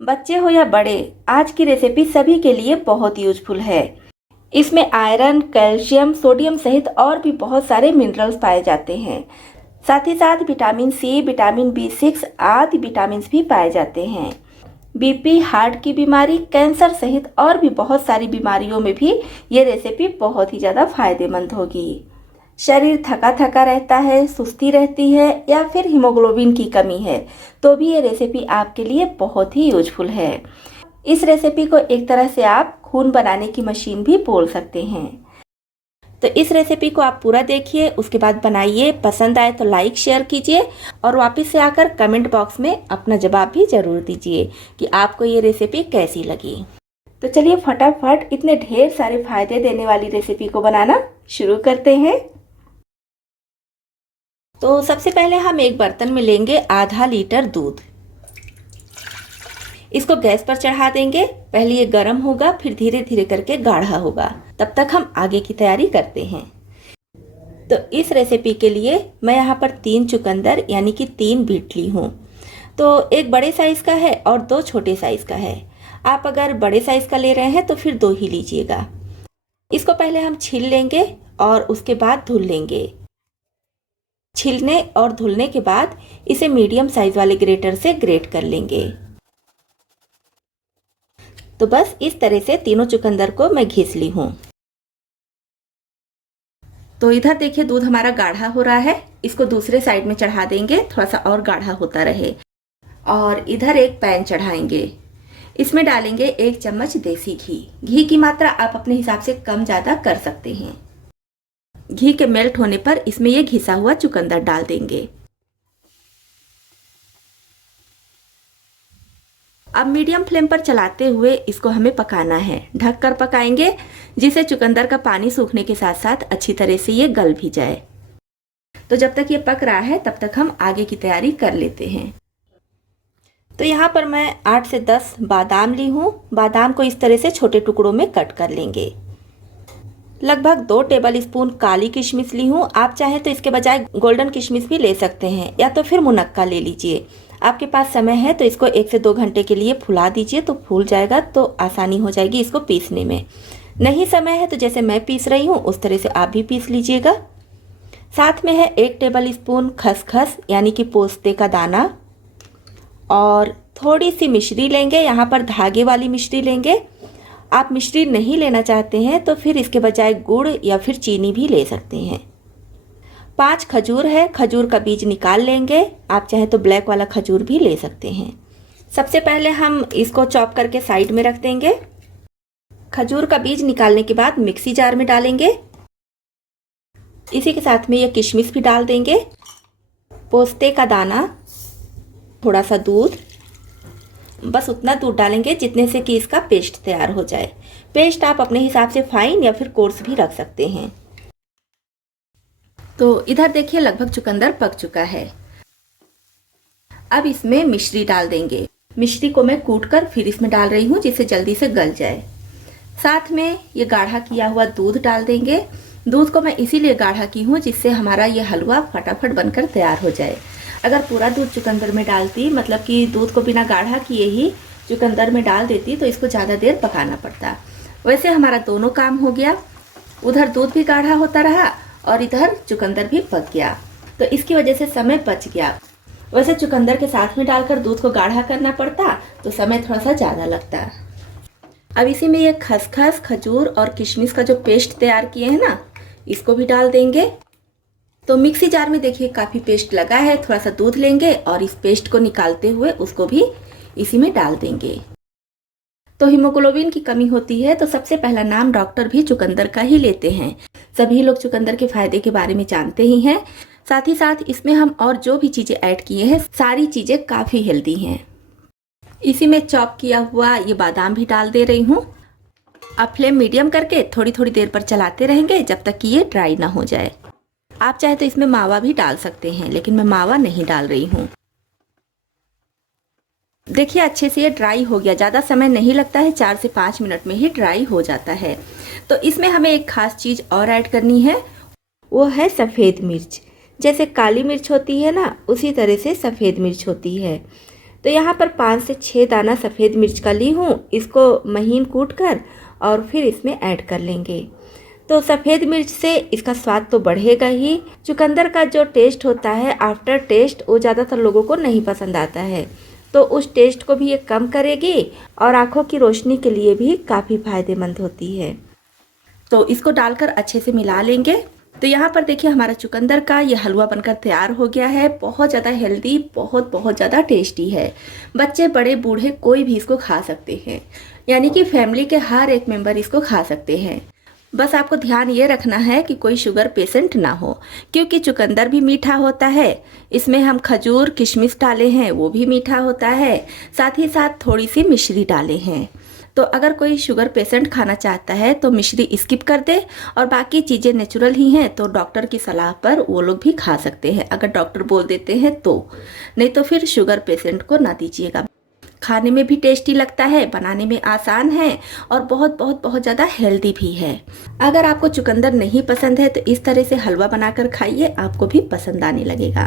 बच्चे हो या बड़े, आज की रेसिपी सभी के लिए बहुत यूजफुल है। इसमें आयरन, कैल्शियम, सोडियम सहित और भी बहुत सारे मिनरल्स पाए जाते हैं। साथ ही साथ विटामिन सी, विटामिन B6 आदि विटामिन भी पाए जाते हैं। बीपी, हार्ट की बीमारी, कैंसर सहित और भी बहुत सारी बीमारियों में भी ये रेसिपी बहुत ही ज़्यादा फायदेमंद होगी। शरीर थका थका रहता है, सुस्ती रहती है या फिर हीमोग्लोबिन की कमी है तो भी ये रेसिपी आपके लिए बहुत ही यूजफुल है। इस रेसिपी को एक तरह से आप खून बनाने की मशीन भी बोल सकते हैं। तो इस रेसिपी को आप पूरा देखिए, उसके बाद बनाइए। पसंद आए तो लाइक शेयर कीजिए और वापस से आकर कमेंट बॉक्स में अपना जवाब भी ज़रूर दीजिए कि आपको ये रेसिपी कैसी लगी। तो चलिए फटाफट इतने ढेर सारे फायदे देने वाली रेसिपी को बनाना शुरू करते हैं। तो सबसे पहले हम एक बर्तन में लेंगे आधा लीटर दूध। इसको गैस पर चढ़ा देंगे। पहले ये गर्म होगा, फिर धीरे धीरे करके गाढ़ा होगा। तब तक हम आगे की तैयारी करते हैं। तो इस रेसिपी के लिए मैं यहाँ पर 3 चुकंदर यानी कि 3 बीट ली हूँ। तो एक बड़े साइज का है और 2 छोटे साइज का है। आप अगर बड़े साइज का ले रहे हैं तो फिर 2 ही लीजिएगा। इसको पहले हम छील लेंगे और उसके बाद धुल लेंगे। छीलने और धुलने के बाद इसे मीडियम साइज वाले ग्रेटर से ग्रेट कर लेंगे। तो बस इस तरह से तीनों चुकंदर को मैं घिस ली हूँ। तो इधर देखिए दूध हमारा गाढ़ा हो रहा है। इसको दूसरे साइड में चढ़ा देंगे, थोड़ा सा और गाढ़ा होता रहे। और इधर एक पैन चढ़ाएंगे। इसमें डालेंगे 1 चम्मच देसी घी। घी की मात्रा आप अपने हिसाब से कम ज़्यादा कर सकते हैं। घी के मेल्ट होने पर इसमें ये घिसा हुआ चुकंदर डाल देंगे। अब मीडियम फ्लेम पर चलाते हुए इसको हमें पकाना है। ढककर पकाएंगे जिससे चुकंदर का पानी सूखने के साथ साथ अच्छी तरह से ये गल भी जाए। तो जब तक ये पक रहा है तब तक हम आगे की तैयारी कर लेते हैं। तो यहाँ पर मैं 8 से 10 बादाम ली हूँ। बादाम को इस तरह से छोटे टुकड़ों में कट कर लेंगे। लगभग 2 टेबल स्पून काली किशमिश ली हूँ। आप चाहें तो इसके बजाय गोल्डन किशमिश भी ले सकते हैं या तो फिर मुनक्का ले लीजिए। आपके पास समय है तो इसको 1 से 2 घंटे के लिए फुला दीजिए, तो फूल जाएगा तो आसानी हो जाएगी इसको पीसने में। नहीं समय है तो जैसे मैं पीस रही हूँ उस तरह से आप भी पीस लीजिएगा। साथ में है 1 टेबल स्पून खसखस यानी कि पोस्ते का दाना और थोड़ी सी मिश्री लेंगे। यहाँ पर धागे वाली मिश्री लेंगे। आप मिश्री नहीं लेना चाहते हैं तो फिर इसके बजाय गुड़ या फिर चीनी भी ले सकते हैं। 5 खजूर है। खजूर का बीज निकाल लेंगे। आप चाहे तो ब्लैक वाला खजूर भी ले सकते हैं। सबसे पहले हम इसको चॉप करके साइड में रख देंगे। खजूर का बीज निकालने के बाद मिक्सी जार में डालेंगे। इसी के साथ में ये किशमिश भी डाल देंगे, पोस्ते का दाना, थोड़ा सा दूध। बस उतना दूध डालेंगे जितने से कि इसका पेस्ट तैयार हो जाए। पेस्ट आप अपने हिसाब से फाइन या फिर कोर्स भी रख सकते हैं। तो इधर देखिए लगभग चुकंदर पक चुका है। अब इसमें मिश्री डाल देंगे। मिश्री को मैं कूट कर फिर इसमें डाल रही हूँ जिससे जल्दी से गल जाए। साथ में ये गाढ़ा किया हुआ दूध डाल देंगे। दूध को मैं इसीलिए गाढ़ा की हूँ जिससे हमारा ये हलवा फटाफट बनकर तैयार हो जाए। अगर पूरा दूध चुकंदर में डालती, मतलब कि दूध को बिना गाढ़ा किए ही चुकंदर में डाल देती तो इसको ज़्यादा देर पकाना पड़ता। वैसे हमारा दोनों काम हो गया। उधर दूध भी गाढ़ा होता रहा और इधर चुकंदर भी पक गया, तो इसकी वजह से समय बच गया। वैसे चुकंदर के साथ में डालकर दूध को गाढ़ा करना पड़ता तो समय थोड़ा सा ज़्यादा लगता। अब इसी में ये खसखस, खजूर और किशमिश का जो पेस्ट तैयार किए हैं ना, इसको भी डाल देंगे। तो मिक्सी जार में देखिए काफ़ी पेस्ट लगा है। थोड़ा सा दूध लेंगे और इस पेस्ट को निकालते हुए उसको भी इसी में डाल देंगे। तो हीमोग्लोबिन की कमी होती है तो सबसे पहला नाम डॉक्टर भी चुकंदर का ही लेते हैं। सभी लोग चुकंदर के फायदे के बारे में जानते ही हैं। साथ ही साथ इसमें हम और जो भी चीज़ें ऐड किए हैं सारी चीज़ें काफ़ी हेल्दी हैं। इसी में चॉप किया हुआ ये बादाम भी डाल दे रही हूँ। अब फ्लेम मीडियम करके थोड़ी थोड़ी देर पर चलाते रहेंगे जब तक कि ये ड्राई ना हो जाए। आप चाहे तो इसमें मावा भी डाल सकते हैं, लेकिन मैं मावा नहीं डाल रही हूँ। देखिए अच्छे से ये ड्राई हो गया। ज़्यादा समय नहीं लगता है, 4 से 5 मिनट में ही ड्राई हो जाता है। तो इसमें हमें एक खास चीज़ और ऐड करनी है, वो है सफ़ेद मिर्च। जैसे काली मिर्च होती है ना, उसी तरह से सफ़ेद मिर्च होती है। तो यहाँ पर 5 से 6 दाना सफ़ेद मिर्च का ली हूँ, इसको महीन कूट कर और फिर इसमें ऐड कर लेंगे। तो सफ़ेद मिर्च से इसका स्वाद तो बढ़ेगा ही, चुकंदर का जो टेस्ट होता है आफ्टर टेस्ट वो ज़्यादातर लोगों को नहीं पसंद आता है, तो उस टेस्ट को भी ये कम करेगी और आँखों की रोशनी के लिए भी काफ़ी फायदेमंद होती है। तो इसको डालकर अच्छे से मिला लेंगे। तो यहाँ पर देखिए हमारा चुकंदर का ये हलवा बनकर तैयार हो गया है। बहुत ज़्यादा हेल्दी, बहुत ज़्यादा टेस्टी है। बच्चे बड़े बूढ़े कोई भी इसको खा सकते हैं, यानी कि फैमिली के हर एक मेंबर इसको खा सकते हैं। बस आपको ध्यान ये रखना है कि कोई शुगर पेशेंट ना हो, क्योंकि चुकंदर भी मीठा होता है। इसमें हम खजूर किशमिश डाले हैं, वो भी मीठा होता है। साथ ही साथ थोड़ी सी मिश्री डाले हैं। तो अगर कोई शुगर पेशेंट खाना चाहता है तो मिश्री स्किप कर दे और बाकी चीज़ें नेचुरल ही हैं, तो डॉक्टर की सलाह पर वो लोग भी खा सकते हैं, अगर डॉक्टर बोल देते हैं तो। नहीं तो फिर शुगर पेशेंट को ना दीजिएगा। खाने में भी टेस्टी लगता है, बनाने में आसान है और बहुत ज़्यादा हेल्दी भी है। अगर आपको चुकंदर नहीं पसंद है तो इस तरह से हलवा बनाकर खाइए, आपको भी पसंद आने लगेगा।